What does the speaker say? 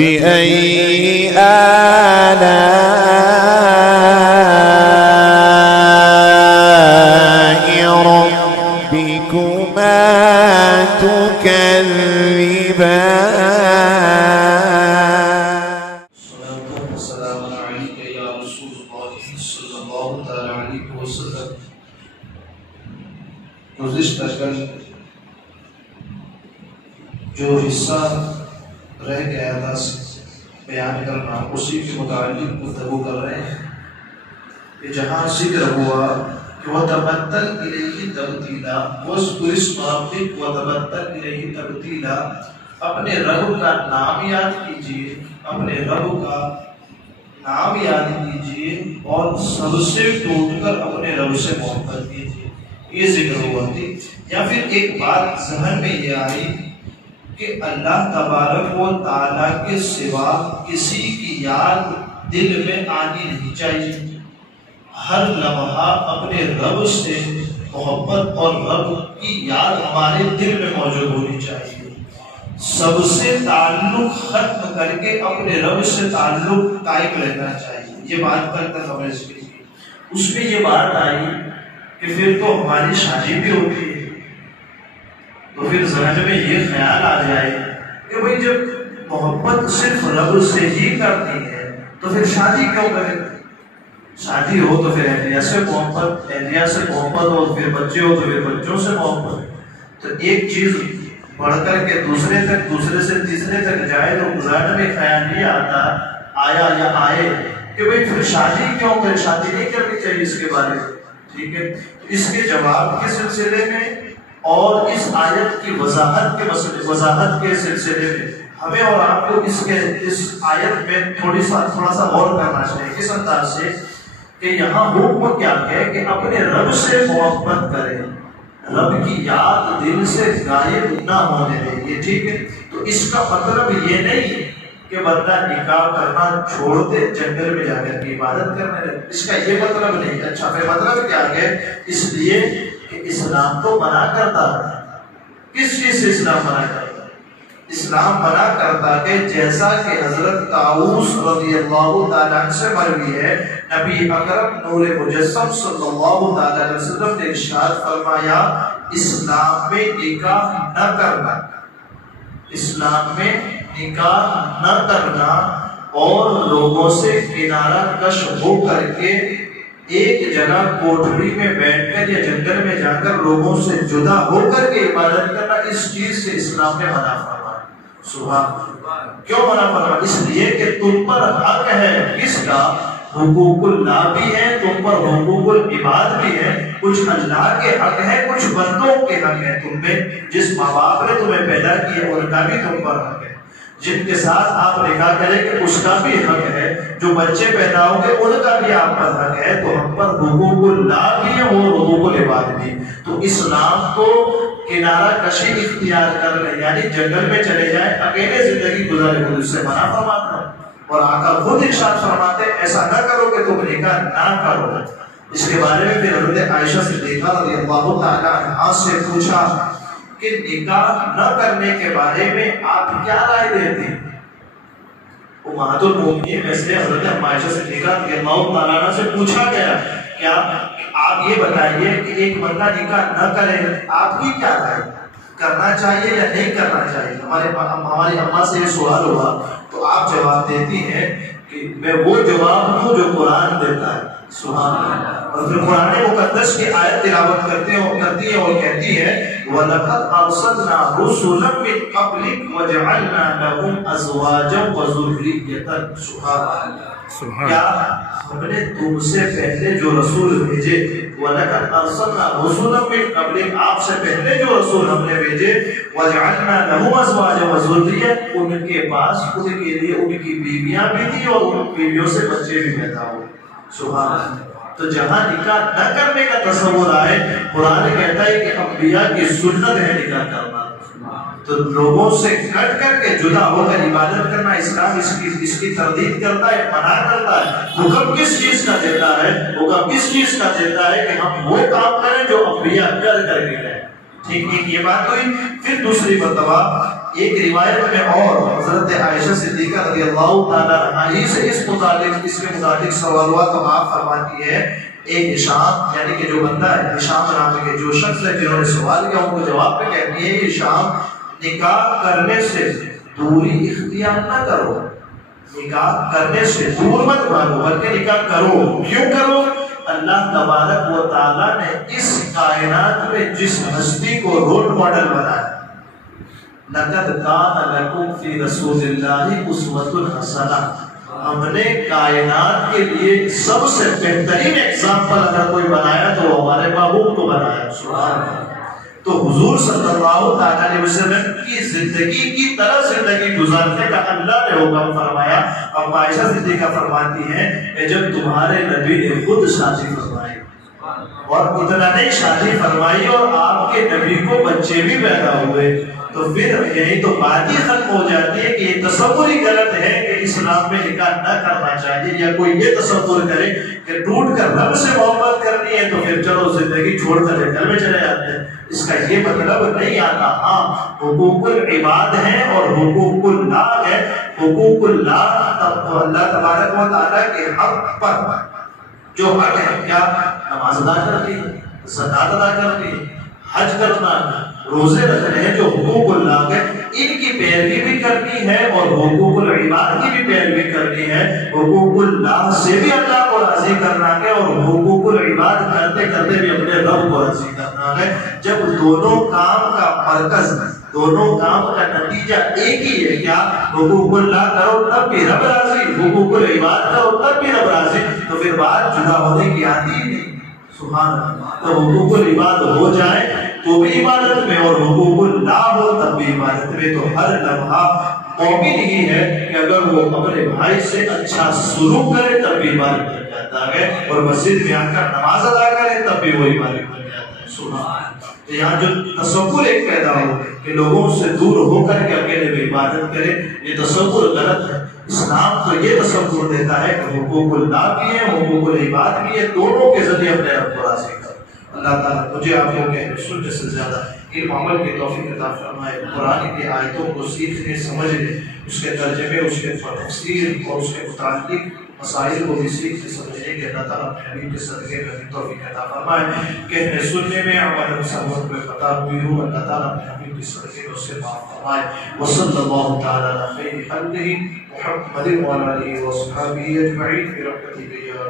بأي آلاء ربكما تكذبان. الصلاة والسلام عليك يا رسول الله صلی اللہ تعالی علیہ وسلم. گزشتہ کل جو حصہ رہ گیا تھا بیان کرنا اسی کے متعلق گفتگو کر رہے ہیں کہ جہاں ذکر ہوا کہ وَتَبَتَّلْ إِلَيْهِ تَبْتِيلًا وَاذْكُرِ اسْمَ رَبِّكَ وَتَبَتَّلْ إِلَيْهِ تَبْتِيلًا. اپنے رب کا نام یاد کیجئے، اپنے رب کا نام یاد کیجئے اور سب سے ٹوٹ کر اپنے رب سے محبت کیجئے. یہ ذکر ہوا تھی. یا پھر ایک بات ذہن میں یہ آئی کہ اللہ تبارک و تعالیٰ کے سوا کسی کی یاد دل میں آنی نہیں چاہیے. ہر لمحہ اپنے رب سے محبت اور رب کی یاد ہمارے دل میں موجود ہونی چاہیے. سب سے تعلق ختم کر کے اپنے رب سے تعلق قائم رہنا چاہیے. یہ بات کل تک ہم نے ذکر کی. اس میں یہ بات آئی کہ پھر تو ہماری شادی بھی ہوتی ہے تو پھر ذہن میں یہ خیال آ جائے کہ بھئی جب محبت صرف رب سے ہی کرتی ہے تو پھر شادی کیوں کرے؟ شادی ہو تو پھر اہلیہ سے محبت، اہلیہ سے محبت ہو تو پھر بچے ہو تو پھر بچوں سے محبت. تو ایک چیز بڑھ کر کے دوسرے تک، دوسرے سے تیسرے تک جائے تو ذہن میں خیال نہیں آتا آیا یا آئے کہ بھئی پھر شادی کیوں کرے؟ شادی نہیں کرنی چاہیے اس کے بارے میں. ٹھیک ہے، اس کے جواب کے سلسلے میں اور اس آیت کی وضاحت کے سلسلے میں ہمیں اور آپ کو اس آیت میں تھوڑا سا غور کرنا چاہیے. کس انداز سے کہ یہاں حکم کیا ہے کہ اپنے رب سے محبت کریں، رب کی یاد دل سے غائب نہ ہونے دیں. یہ ٹھیک ہے. تو اس کا مطلب یہ نہیں کہ بندہ نکاح کرنا چھوڑ دے جنگل میں جا کر کے عبادت کرنے لگے. اس کا یہ مطلب نہیں. اچھا پھر مطلب کیا ہے؟ اس لیے کہ اسلام تو منع کرتا ہے. کس چیز سے اسلام منع کرتا ہے؟ اسلام منع کرتا کہ جیسا کہ حضرت طاؤوس رضی اللہ تعالیٰ عنہ سے مروی ہے، نبی اکرم نور مجسم صلی اللہ تعالیٰ علیہ وسلم نے ارشاد فرمایا اسلام میں نکاح نہ کرنا، اسلام میں نکاح نہ کرنا اور لوگوں سے کنارہ کش ہو کر کے ایک جگہ کوٹھڑی میں بیٹھ کر یا جنگل میں جا کر لوگوں سے جدا ہو کر کے عبادت کرنا، اس چیز سے اسلام نے منع فرمایا. سبحان اللہ. کیوں منع فرمایا؟ اس لیے کہ تم پر حق ہے کس کا؟ حقوق اللہ بھی ہے، تم پر حقوق العباد بھی ہے. کچھ اللہ کے حق ہے، کچھ بندوں کے حق ہے. تم میں جس ماں باپ نے تمہیں پیدا کیا ان کا بھی تم پر حق ہے. جن کے ساتھ آپ نکاح کریں گے اس کا بھی حق ہے. جو بچے پیدا ہوں گے ان کا بھی آپ پر حق ہے. تو ہم پر حقوق اللہ بھی ہے اور حقوق العباد بھی. تو اسلام تو کنارہ کشی اختیار کر لیں، یعنی جنگل میں چلے جائیں، اکیلے زندگی گزارے، خود اس سے منع فرماتا ہے. اور آقا خود ارشاد فرماتے ایسا نہ کرو کہ تم نکاح نہ کرو. اس کے بارے میں پھر حضرت عائشہ صدیقہ رضی اللہ تعالیٰ عنہا سے پوچھا کہ نکاح نہ کرنے کے بارے میں آپ کیا رائے دیتے ہیں؟ امہات المؤمنین میں سے حضرت عائشہ صدیقہ رضی اللہ تعالیٰ عنہ سے پوچھا گیا کیا آپ یہ بتائیے کہ ایک بندہ نکاح نہ کرے آپ کی کیا رائے؟ کرنا چاہیے یا نہیں کرنا چاہیے؟ ہماری اماں سے یہ سوال ہوا تو آپ جواب دیتی ہیں کہ میں وہ جواب ہوں جو قرآن دیتا ہے. سبحان اللہ. اور پھر قرآن مقدس کی آیت تلاوت کرتی ہے اور کہتی ہے وَلَقَدْ أَرْسَلْنَا رُسُلًا مِّن قَبْلِكَ وَجَعَلْنَا لَهُمْ أَزْوَاجًا وَذُرِّيَّةً. سبحان اللہ. کیا ہم نے تم سے پہلے جو رسول بھیجے وَلَقَدْ أَرْسَلْنَا رُسُلًا مِّن قَبْلِكَ آپ سے پہلے جو رسول ہم نے بھیجے وَجَعَلْنَا لَهُمْ أَزْوَاجًا وَذُرِّيَّةً ان کے پاس ان کے لیے ان کی بیویاں بھی تھی اور ان بیویوں سے بچے بھی پیدا ہوئے. سبحان اللہ. تو جہاں نکاح نہ کرنے کا تصور آئے قرآن کہتا ہے کہ انبیاء کی سنت ہے نکاح کرنا. تو لوگوں سے کٹ کر کے جدا ہو کر عبادت کرنا اسلام اس کی تردید کرتا ہے، منع کرتا ہے. حکم کس چیز کا دیتا ہے؟ حکم کس چیز کا دیتا ہے کہ ہم وہ کام کریں جو انبیاء کر کے گئے. ٹھیک یہ بات ہوئی. پھر دوسری مرتبہ ایک روایت میں اور حضرت عائشہ صدیقہ رضی اللہ تعالیٰ عنہ سے اس کے متعلق سوال ہوا تو آپ فرماتی ہے ایک ہشام یعنی کہ جو بندہ ہے ہشام نام کے جو شخص ہے جنہوں نے سوال کیا ان کو جواب میں کہتی ہے ہشام نکاح کرنے سے دوری اختیار نہ کرو، نکاح کرنے سے دور مت بھاگو بلکہ نکاح کرو۔ کیوں کرو؟ اللہ تبارک و تعالیٰ نے اس کائنات میں جس ہستی کو رول ماڈل بنایا، لَقَدْ كَانَ لَكُمْ فِي رَسُولِ اللَّهِ أُسْوَةٌ حَسَنَةٌ، ہم نے کائنات کے لیے سب سے بہترین ایگزامپل اگر کوئی بنایا تو ہمارے محبوب کو بنایا۔ سبحان اللہ۔ تو حضور صلی اللہ علیہ وسلم کی زندگی کی طرح زندگی گزارنے کا اللہ نے حکم فرمایا۔ اب عائشہ صدیقہ فرماتی ہیں کہ جب تمہارے نبی نے خود شادی فرمائی اور اتنا نہیں شادی فرمائی اور آپ کے نبی کو بچے بھی پیدا ہوئے تو پھر یہی تو بات ہی ختم ہو جاتی ہے کہ یہ تصور ہی غلط ہے کہ اسلام میں نکاح نہ کرنا چاہیے، یا کوئی یہ تصور کرے کہ ٹوٹ کر رب سے محبت کرنی ہے تو پھر چلو زندگی چھوڑ کر جنگل میں چلے جاتے ہیں۔ اس کا یہ مطلب نہیں آتا۔ ہاں حقوق العباد ہیں اور حقوق اللہ ہے۔ حقوق اللہ اللہ تبارک و تعالیٰ کے حق پر جو حق ہے، کیا نماز ادا کرنی ہے، زکوٰۃ ادا کرنی ہے، حج کرنا، روزے رکھنے ہیں، جو حقوق اللہ ہے ان کی پیروی بھی کرنی ہے اور حقوق العباد کی بھی پیروی کرنی ہے۔ حقوق اللہ سے بھی اللہ کو راضی کرنا ہے اور حقوق العباد کرتے کرتے بھی اپنے رب کو راضی کرنا ہے۔ جب دونوں کام کا مرکز، دونوں کام کا نتیجہ ایک ہی ہے، کیا حقوق اللہ کرو تب بھی رب راضی، حقوق العباد کرو تب بھی رب راضی، تو پھر بات جدا ہونے کی آتی ہی نہیں۔ سبحان اللہ۔ تو حقوق العباد ہو جائے تو بھی عبادت میں اور حقوق اللہ ہو تب بھی عبادت میں، تو ہر لمحہ مومن ہی ہے کہ اگر وہ اپنے بھائی سے اچھا سلوک کرے تب بھی عبادت بن جاتا ہے، اور مسجد میں آ کر نماز ادا کرے تب بھی وہ عبادت بن جاتا ہے۔ سبحان اللہ۔ تو یہاں جو تصور ایک پیدا ہو کہ لوگوں سے دور ہو کر کے اکیلے میں عبادت کرے، یہ تصور غلط ہے۔ اسلام تو یہ تصور دیتا ہے کہ حقوق اللہ بھی ہے، حقوق العباد بھی ہے، دونوں کے ذریعے اپنے رب کو راضی کرو۔ اللہ تعالیٰ مجھے آپ کو کہنے سننے سے زیادہ علم عمل کی توفیق عطا فرمائے۔ قرآن کی آیتوں کو سیکھنے، سمجھنے، اس کے ترجمے، اس کے تفسیر اور اس کے متعلق مسائل کو بھی سیکھنے سمجھنے کے اللہ تعالیٰ اپنے حبیب کے صدقے میں توفیق عطا فرمائے۔ کہنے سننے میں عمل سمجھ میں خطا ہوئی ہو، اللہ تعالیٰ اپنے حبیب کے صدقے میں اس سے معاف فرمائے۔ وصلی اللہ تعالیٰ علی خیر خلقہ محمد وعلی آلہ وصحبہ اجمعین برحمتہ یا